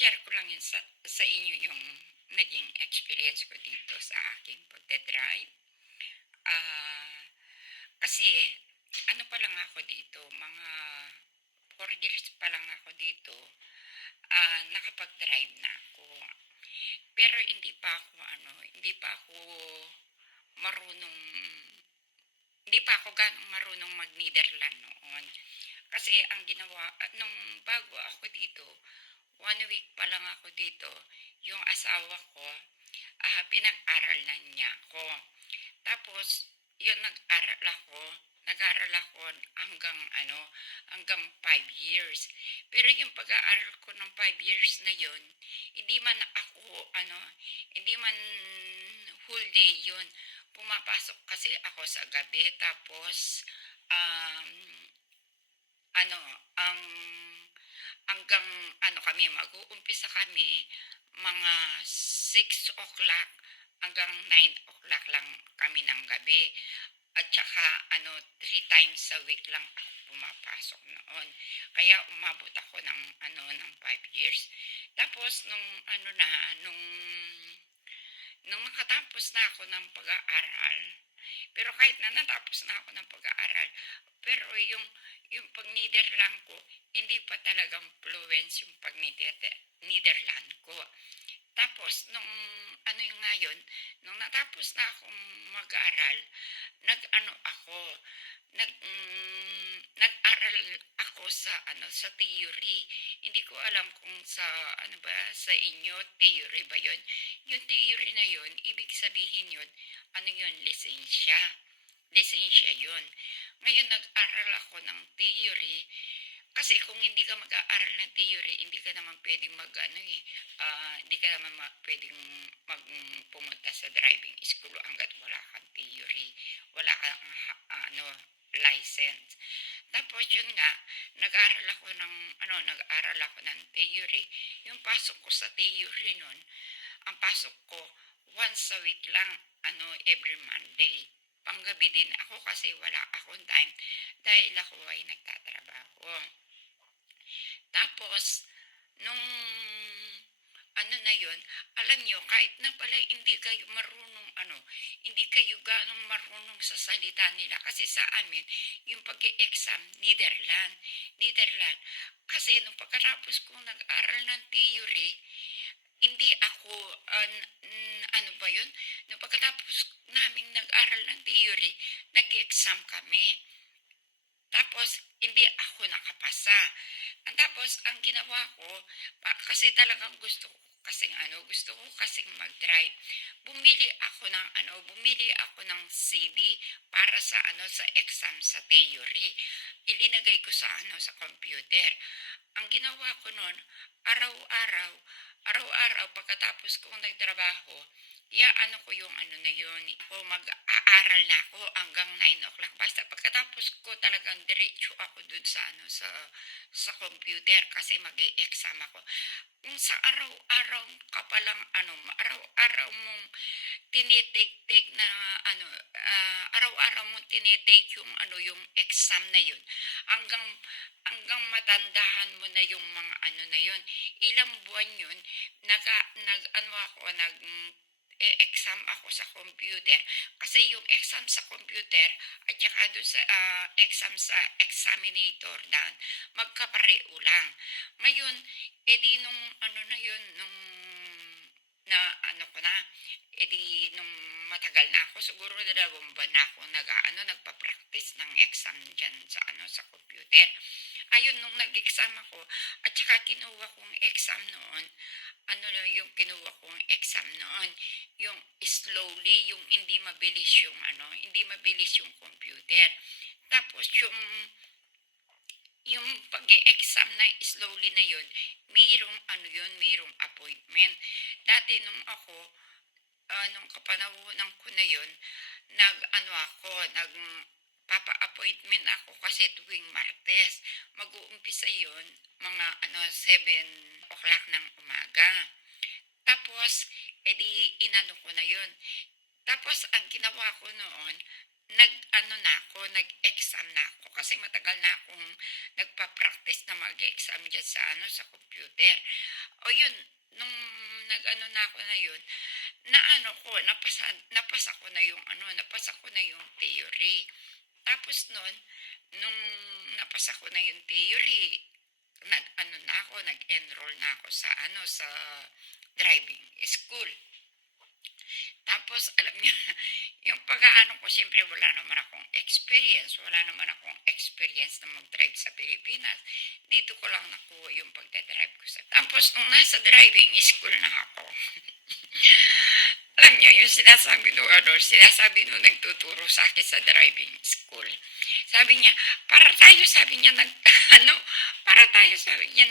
share ko lang yun sa inyo yung naging experience ko dito sa aking pagdadrive. Ah, Kasi ano pa lang ako dito, mga 4 years pa lang ako dito, nakapag-drive na ako. Pero hindi pa ako marunong, hindi pa ako ganong marunong mag-Netherland noon. Kasi ang ginawa, nung bago ako dito, 1 week pa lang ako dito, yung asawa ko, pinag-aral na niya ako. Tapos, yun nag-aral ako hanggang 5 years. Pero yung pag-aaral ko ng 5 years na yun, hindi man ako, hindi man whole day yun. Pumapasok kasi ako sa gabi, tapos, um, ano, ang hanggang mag-uumpisa kami mga 6 o'clock hanggang 9 o'clock lang kami ng gabi. At saka 3 times a week lang ako pumapasok noon. Kaya umabot ako ng 5 years. Tapos nung nakatapos na ako ng pag-aaral, pero kahit na natapos na ako ng pag-aaral, pero yung pag-Netherland ko, hindi pa talagang fluent yung pag-Netherland ko. Tapos, yung ngayon, nung natapos na akong mag-aaral, nag-ano ako, nag-aral ako sa theory. Hindi ko alam kung sa inyo, theory ba yon? Yung theory na yon, ibig sabihin yun, lisensya. Lisensya yun. Ngayon, nag-aral ako ng theory. Kasi kung hindi ka mag-aaral ng theory, hindi ka naman pwedeng hindi ka naman pwedeng pumunta sa driving school hanggat wala kang theory, wala kang license. Tapos yun nga, nag-aaral ako ng theory. Yung pasok ko sa theory nun, ang pasok ko once a week lang, every Monday. Panggabi din ako kasi wala akong time dahil ako ay nagtatrabaho. Tapos, nung na yun, alam nyo, kahit na pala hindi kayo ganong marunong sa salita nila. Kasi sa amin, yung pag-e-exam, Netherland. Kasi nung pagkatapos kong nag-aral ng theory, hindi ako, ano ba yun? Nung pagkatapos namin nag-aral ng theory, nag-exam kami. Tapos, hindi ako nakapasa. Tapos, ang ginawa ko, kasi talagang gusto ko kasing mag-drive. Bumili ako ng CD para sa exam sa theory. Ilinagay ko sa computer. Ang ginawa ko noon, araw-araw pagkatapos kong nagtrabaho, ko yung na yun. Mag-aaral na ako hanggang 9 o'clock. Basta pagkatapos ko talagang diretso ako dun sa computer kasi mag-e-exam ako. Kung sa araw-araw ka palang araw-araw mong tinitake na araw-araw mong tinitake yung exam na yun hanggang matandahan mo na yung mga na yun. Ilang buwan yun, exam ako sa computer kasi yung exam sa computer at saka doon sa exam sa examinator doon magkapareo lang. Ngayon edi nung na yun nung na ko na edi nung matagal na ako, siguro 2 buwan na ako nagpa-practice ng exam dyan sa computer. Ayun, nung nag-exam ako at saka kinuha kong exam noon, yung kinuha kong exam noon, yung slowly, yung hindi mabilis yung computer. Tapos yung pag-e-exam na slowly na yun, mayroong appointment. Dati nung kapanahonan ko na yun, nagpapa-appointment ako kasi tuwing Martes. Mag-uumpisa yun, mga 7 o'clock ng umaga. Tapos, edi ko na yun. Tapos, ang ginawa ko noon, nag-ano na ako, nag-exam na ako kasi matagal na akong nagpa-practice na mag-exam dyan sa ano sa computer. O yun, nung nag-ano na ako na yun, na ano ko, napasa ko na yung ano, napasa ko na yung theory. Tapos nun, nung napasa ko na yung theory, nag-ano na ako, nag-enroll na ako sa ano sa driving school. Tapos, alam niya, yung pag-aano ko, siyempre wala naman akong experience. Wala naman akong experience na mag-drive sa Pilipinas. Dito ko lang nakuha yung pagdadrive ko sa... Tapos, nung nasa driving school na ako, alam niya, yung sinasabi nung nagtuturo sa akin sa driving school. Sabi niya, sabi niya, para tayo, sabi niya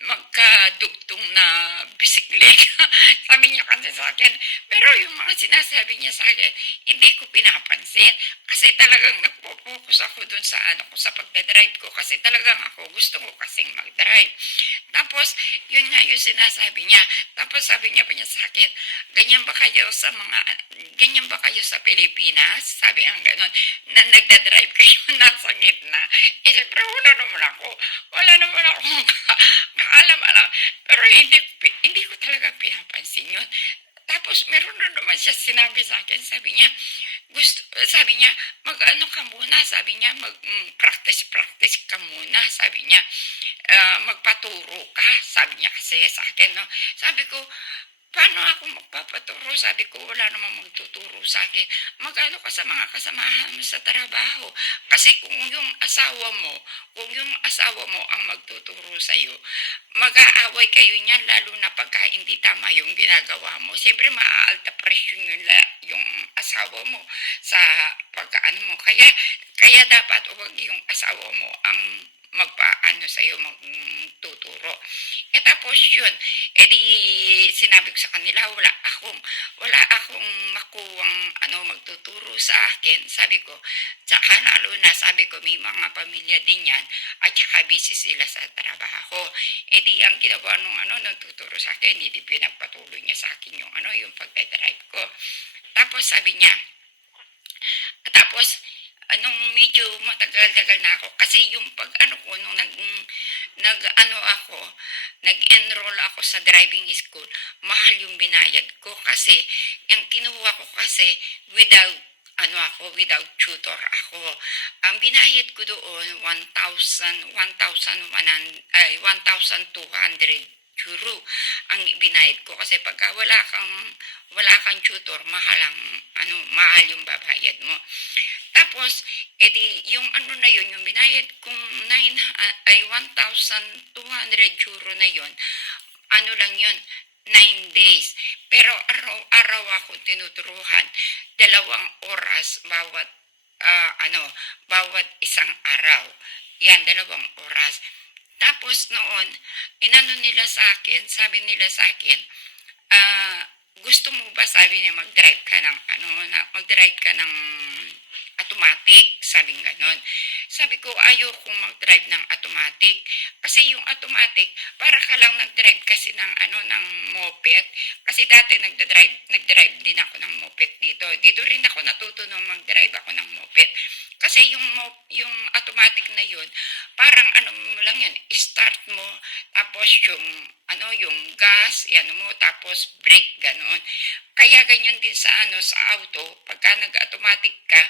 magkadugtong na bisikleta. Sabi niya kasi sa akin, pero yung mga sinasabi niya sa akin, hindi ko pinapansin. Kasi talagang nagpo-focus ako dun sa sa pagdadrive ko. Kasi talagang gusto ko kasing mag-drive. Tapos, yun nga yung sinasabi niya. Tapos sabi niya pa niya sa akin, ganyan ba kayo sa Pilipinas? Sabi ang ganon, na nagdadrive kayo nasa gitna. Eh, siyempre, wala naman akong kaalam-alam. Pero hindi ko talaga pinapansin yun. Tapos, meron na naman siya sinabi sa akin, sabi niya, mag-ano ka muna, sabi niya, practice ka muna, sabi niya, magpaturo ka, sabi niya kasi sa akin, no? Sabi ko, paano ako magpapaturo? Sabi ko, wala namang magtuturo sa akin. Mag-ano ka sa mga kasamahan mo sa trabaho. Kasi kung yung asawa mo ang magtuturo sa'yo, mag-aaway kayo niyan, lalo na pagka hindi tama yung ginagawa mo. Siyempre, maaalta presyon yung asawa mo sa pagkaano mo. Kaya dapat huwag yung asawa mo ang magpaano sa'yo, magtuturo. Tapos yun, di sinabi ko sa kanila, wala akong makuwang magtuturo sa akin. Sabi ko, tsaka lalo na, sabi ko, may mga pamilya din yan, at tsaka busy sila sa trabaho. Di ang ginawa nung nagtuturo sa akin, hindi pinagpatuloy niya sa akin yung pagdadrive ko. Tapos sabi niya, tapos, medyo matagal-tagal na ako, kasi yung nung nag-enroll ako sa driving school, mahal yung binayad ko kasi, yung kinuha ko kasi without tutor ako. Ang binayad ko doon, 1,200 euro ang binayad ko kasi pagka wala kang tutor, mahal yung babayad mo. Tapos, yung yung binayad kong 1,200 euro na yun, lang yun, 9 days. Pero araw-araw ako tinuturuhan, 2 oras bawat isang araw. Yan, 2 oras. Tapos noon, sabi nila sa akin, gusto mo ba, sabi niya, mag-drive ka ng automatic, sabi ganon. Sabi ko, ayokong mag-drive ng automatic. Kasi yung automatic, para ka lang nag-drive kasi ng moped. Kasi dati nag-drive din ako ng moped dito. Dito rin ako natutulong mag-drive ako ng moped. Kasi yung automatic na yun, parang mo lang yun, start mo, tapos yung gas, mo, tapos brake, ganon. Kaya ganyan din sa auto, pagka nag-automatic ka,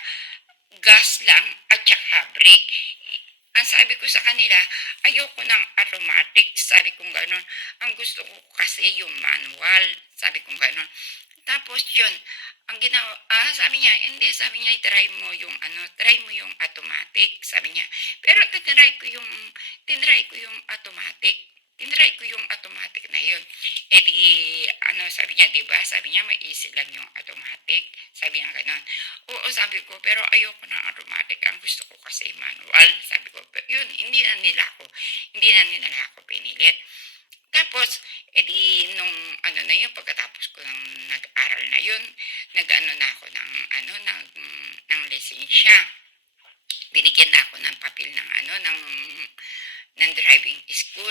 gas lang at saka brake. Ang sabi ko sa kanila, ayoko ng automatic, sabi kong ganon. Ang gusto ko kasi yung manual, sabi kong ganon. Tapos yun, sabi niya, try mo yung automatic, sabi niya. Pero tinry ko yung automatic. Tinry ko yung automatic na yun. Sabi niya, diba? Sabi niya, may easy lang yung automatic. Sabi niya ganon. Oo, sabi ko, pero ayoko ng automatic. Ang gusto ko kasi manual. Sabi ko, yun, hindi na nila ako pinilit. Tapos, nung na yun, pagkatapos ko ng nag-aral na yun, na ako ng lisensya. Binigyan na ako ng papel ng driving school.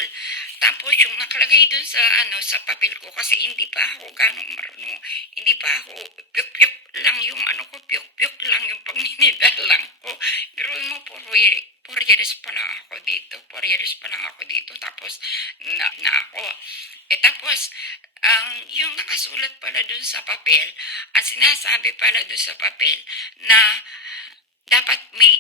Tapos yung nakalagay dun sa sa papel ko kasi hindi pa ako ganong marunong. Hindi pa ako pyuk-pyuk lang yung pyuk-pyuk lang yung pagninidal ko. Pero mo 4 years pa lang ako dito. 4 years pa lang ako dito. Tapos na ako. Tapos yung nakasulat pala dun sa papel, ang sinasabi pala dun sa papel na dapat may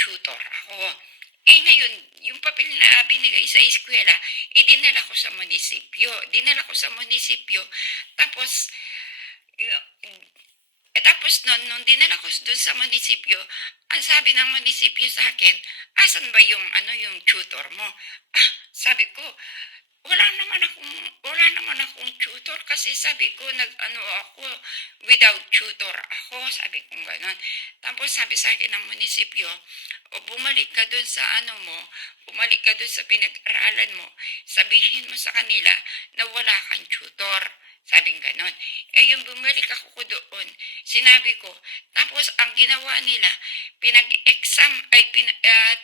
tutor ako. Ngayon, yung papel na binigay sa eskwela, dinala ko sa munisipyo. Tapos, tapos nung dinala ko dun sa munisipyo, ang sabi ng munisipyo sa akin, asan ba yung tutor mo? Sabi ko, wala naman akong tutor kasi sabi ko ako without tutor ako, sabi ko gano'n. Tapos sabi sa akin ng munisipyo, bumalik ka dun sa bumalik ka dun sa pinag-aralan mo, sabihin mo sa kanila na wala kang tutor. Sabing ganon. Yung bumalik ako doon, sinabi ko, tapos ang ginawa nila,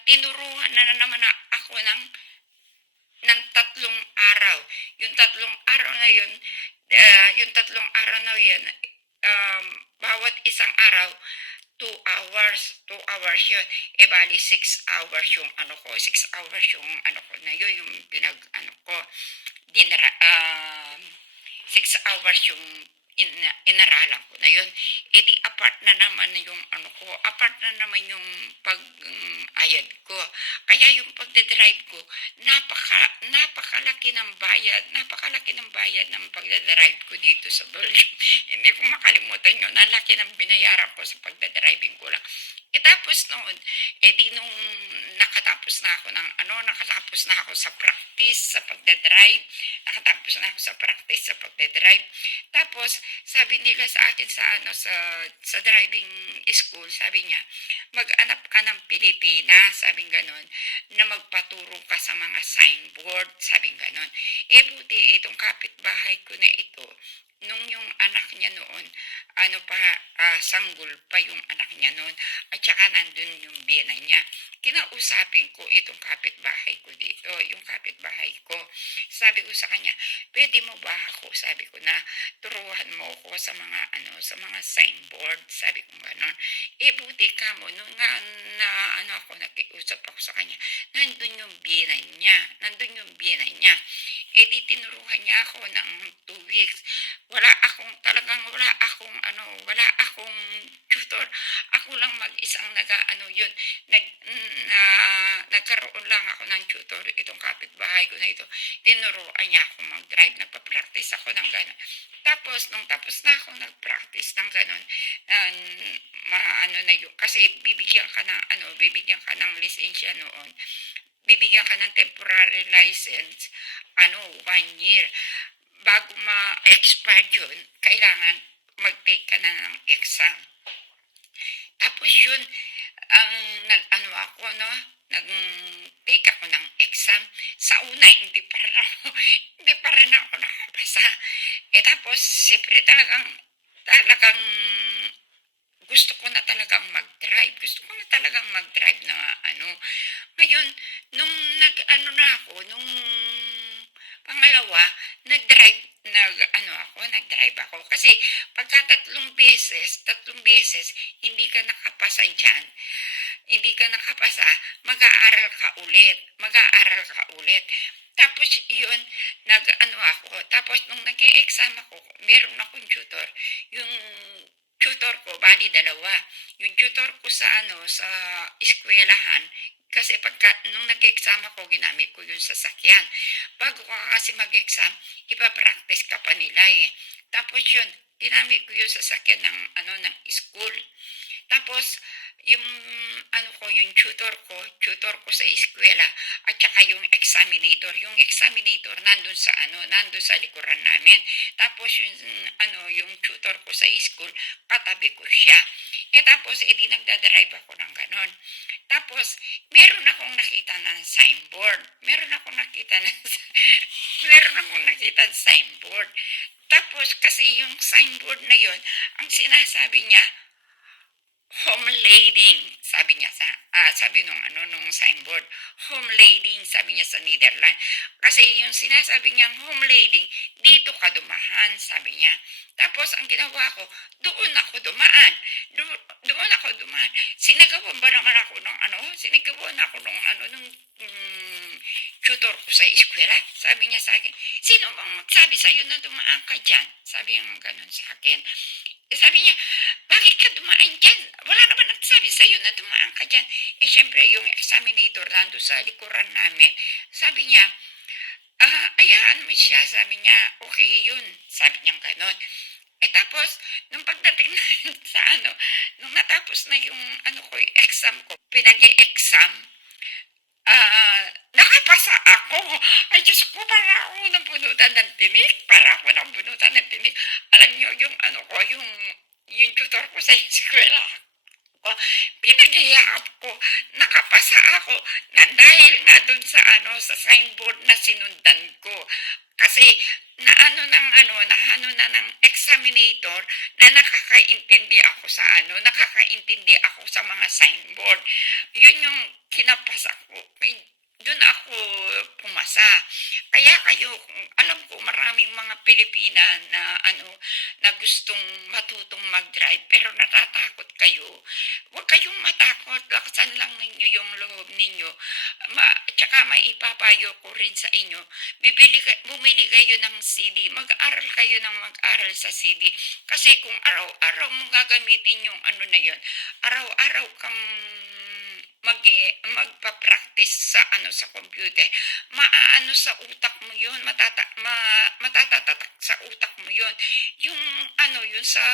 tinuruhan na naman ako ng 3 araw. Yung 3 araw na yun, bawat isang araw, 2 hours. 2 hours yun. Bali 6 hours yung 6 hours yung ko na yun, yung ko, 6 hours yung inaralan ko na yun. Di apart na naman yung apart na naman yung pag-ayad ko. Kaya yung pagdadrive ko, napakalaki ng bayad ng pagdadrive ko dito sa Belgium. Hindi ko makalimutan yun. Ang laki ng binayaran ko sa pagdadriving ko lang. Tapos noon, nung nakatapos na ako sa practice sa pagdadrive, tapos sabi nila sa akin sa driving school, sabi niya, mag-anap ka ng Pilipinas, sabing ganon, na magpaturo ka sa mga signboard, sabing ganon. Buti itong kapitbahay ko na ito, nung yung anak niya noon, sanggol pa yung anak niya noon, at saka nandun yung biyena niya. Kinausapin ko itong kapitbahay ko dito, yung kapitbahay ko. Sabi ko sa kanya, pwede mo ba ako, sabi ko na, turuhan mo ko sa mga signboard, sabi ko gano'n. Buti ka mo, nung nakiusap ako sa kanya, nandun yung biyena niya. Di tinuruhan niya ako ng 2 weeks. Wala akong tutor. Ako lang mag-isang nagkaroon lang ako ng tutor. Itong kapitbahay ko na ito, tinuruan niya ako mag-drive. Nagpa-practice ako ng gano'n. Tapos, nung tapos na ako nag-practice ng gano'n, na yun, kasi bibigyan ka ng lisensya noon. Bibigyan ka ng temporary license, 1 year. Bago ma-expire yun, kailangan mag-take ka na ng exam. Tapos yun, nag-take ako ng exam. Sa una, hindi pa rin ako nakapasa. Tapos, siyempre talagang gusto ko na talagang mag-drive. Na Ngayon, nung nung pangalawa, nag-drive ako. Kasi pagka 3 beses, hindi ka nakapasa dyan. Mag-aaral ka ulit. Tapos yun, Tapos nung nag-e-exam ako, meron akong tutor. Yung tutor ko, bali 2. Yung tutor ko sa eskwelahan, kasi nung nag-exam ako, ginamit ko yung sasakyan. Bago ka kasi mag-exam, ipapractice ka pa nila Tapos yun, ginamit ko yung sasakyan ng school. Tapos, yung yung tutor ko sa eskwela, at saka yung examinator nandun sa likuran namin. Tapos yung tutor ko sa school, katabi ko siya. Tapos di nagdadrive ako ng ganon. Tapos meron akong nakita ng signboard. Tapos kasi yung signboard na yon, ang sinasabi niya, Homelading, sabi niya sabi nung signboard, homelading, sabi niya sa Netherlands. Kasi yung sinasabi niyang homelading, dito ka dumahan, sabi niya. Tapos ang ginawa ko, doon ako dumaan. Doon ako dumaan. Sinagawan ba naman ako sinagawan ako nung tutor ko sa eskwela. Sabi niya sa akin, sino bang magsabi sa'yo na dumaan ka dyan? Sabi niya ganun sa akin. Sabi niya, bakit ka dumaan dyan? Wala naman nagsabi sa'yo na dumaan ka dyan. Siyempre, yung examinator nando sa likuran namin. Sabi niya, ayaan mo siya. Sabi niya, okay yun. Sabi niya ganon. Tapos, nung pagdating na sa nung natapos na yung exam ko, pinag-exam, nakapasa ako. Ay, Diyos ko, para ako nabunutan ng tinik. Para ako nabunutan ng tinik. Alam niyo, yung yung tutor ko sa eskwela ko, pinaghihirap ko, nakapasa ako na dahil nga dun sa sa signboard na sinundan ko. Kasi na ng examinator na nakakaintindi ako sa nakakaintindi ako sa mga signboard. Yun yung kinapasa ko. Doon ako pumasa. Kaya kayo, alam ko maraming mga Pilipina na na gustong matutong mag-drive pero natatakot kayo. Huwag kayong matakot. Laksan lang ninyo yung loob ninyo. Tsaka maipapayo ko rin sa inyo. Bumili kayo ng CD. Mag-aral kayo ng mag-aral sa CD. Kasi kung araw-araw mo gagamitin yung na yun, araw-araw kang magpa-practice sa computer, maaano sa utak mo yun, matatatak sa utak mo yun. Yung yun sa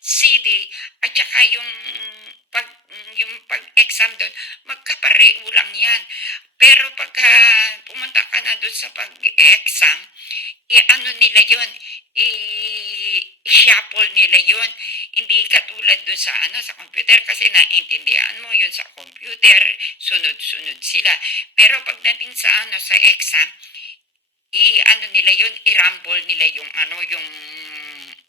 CD at saka yung pag-exam doon, magkapareo lang yan. Pero pagka pumunta ka na doon sa pag-exam, nila yun, i-shuffle nila yun. Hindi katulad dun sa sa computer kasi naintindihan mo yun sa computer, sunod-sunod sila. Pero pagdating sa sa exam, nila yun, i-rumble nila yung yung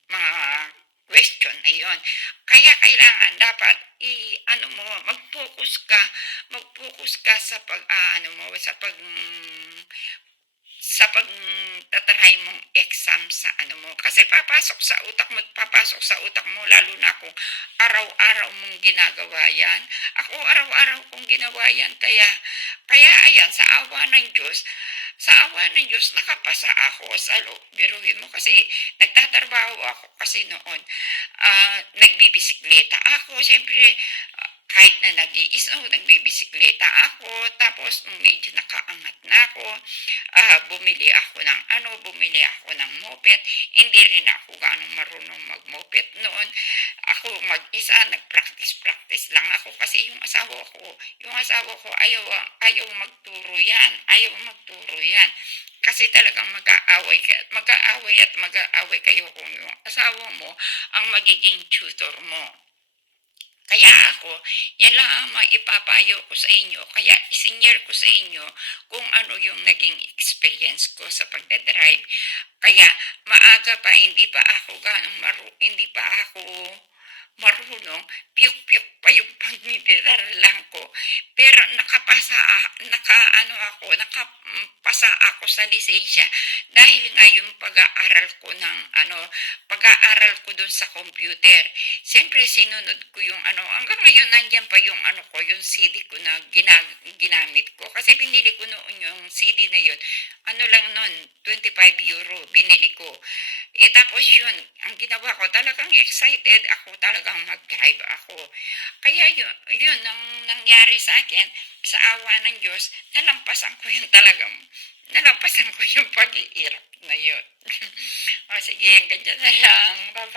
mga question na yun. Kaya kailangan dapat mag-focus ka sa sa pagtatry mong exam sa mo. Kasi papasok sa utak mo, lalo na kung araw-araw mong ginagawa yan. Ako, araw-araw kong ginawa yan. Kaya ayan, sa awa ng Diyos, nakapasa ako sa loob. Biruin mo kasi, nagtatrabaho ako kasi noon. Nagbibisikleta ako, siyempre, kahit na nag-iisno, nagbibisikleta ako, tapos nung medyo nakaangat na ako, bumili ako ng moped. Hindi rin ako ganong marunong mag-moped noon. Ako mag-isa, nag-practice lang ako kasi yung asawa ko ayaw magturo yan. Kasi talagang mag-aaway kayo kung yung asawa mo ang magiging tutor mo. Kaya ako, yan lang ang maipapayo ko sa inyo. Kaya isinyer ko sa inyo kung ano yung naging experience ko sa pagdadrive. Kaya maaga pa, hindi pa ako marunong, piyok-piyok pa yung pagdidiralan ko. Pero nakapasa ako sa lisensya dahil nga yung pag-aaral ko dun sa computer. Siyempre sinunod ko yung hanggang ngayon nandiyan pa yung yung CD ko na ginamit ko. Kasi binili ko noon yung CD na yun. Lang noon, 25 euro binili ko. Tapos yun, ang ginawa ko, talagang excited ako, talagang mag-drive ako. Kaya yun ang nangyari sa akin, sa awa ng Diyos, nalampasan ko yung pag-iirap na yun. O sige, ganyan na lang. Bye-bye.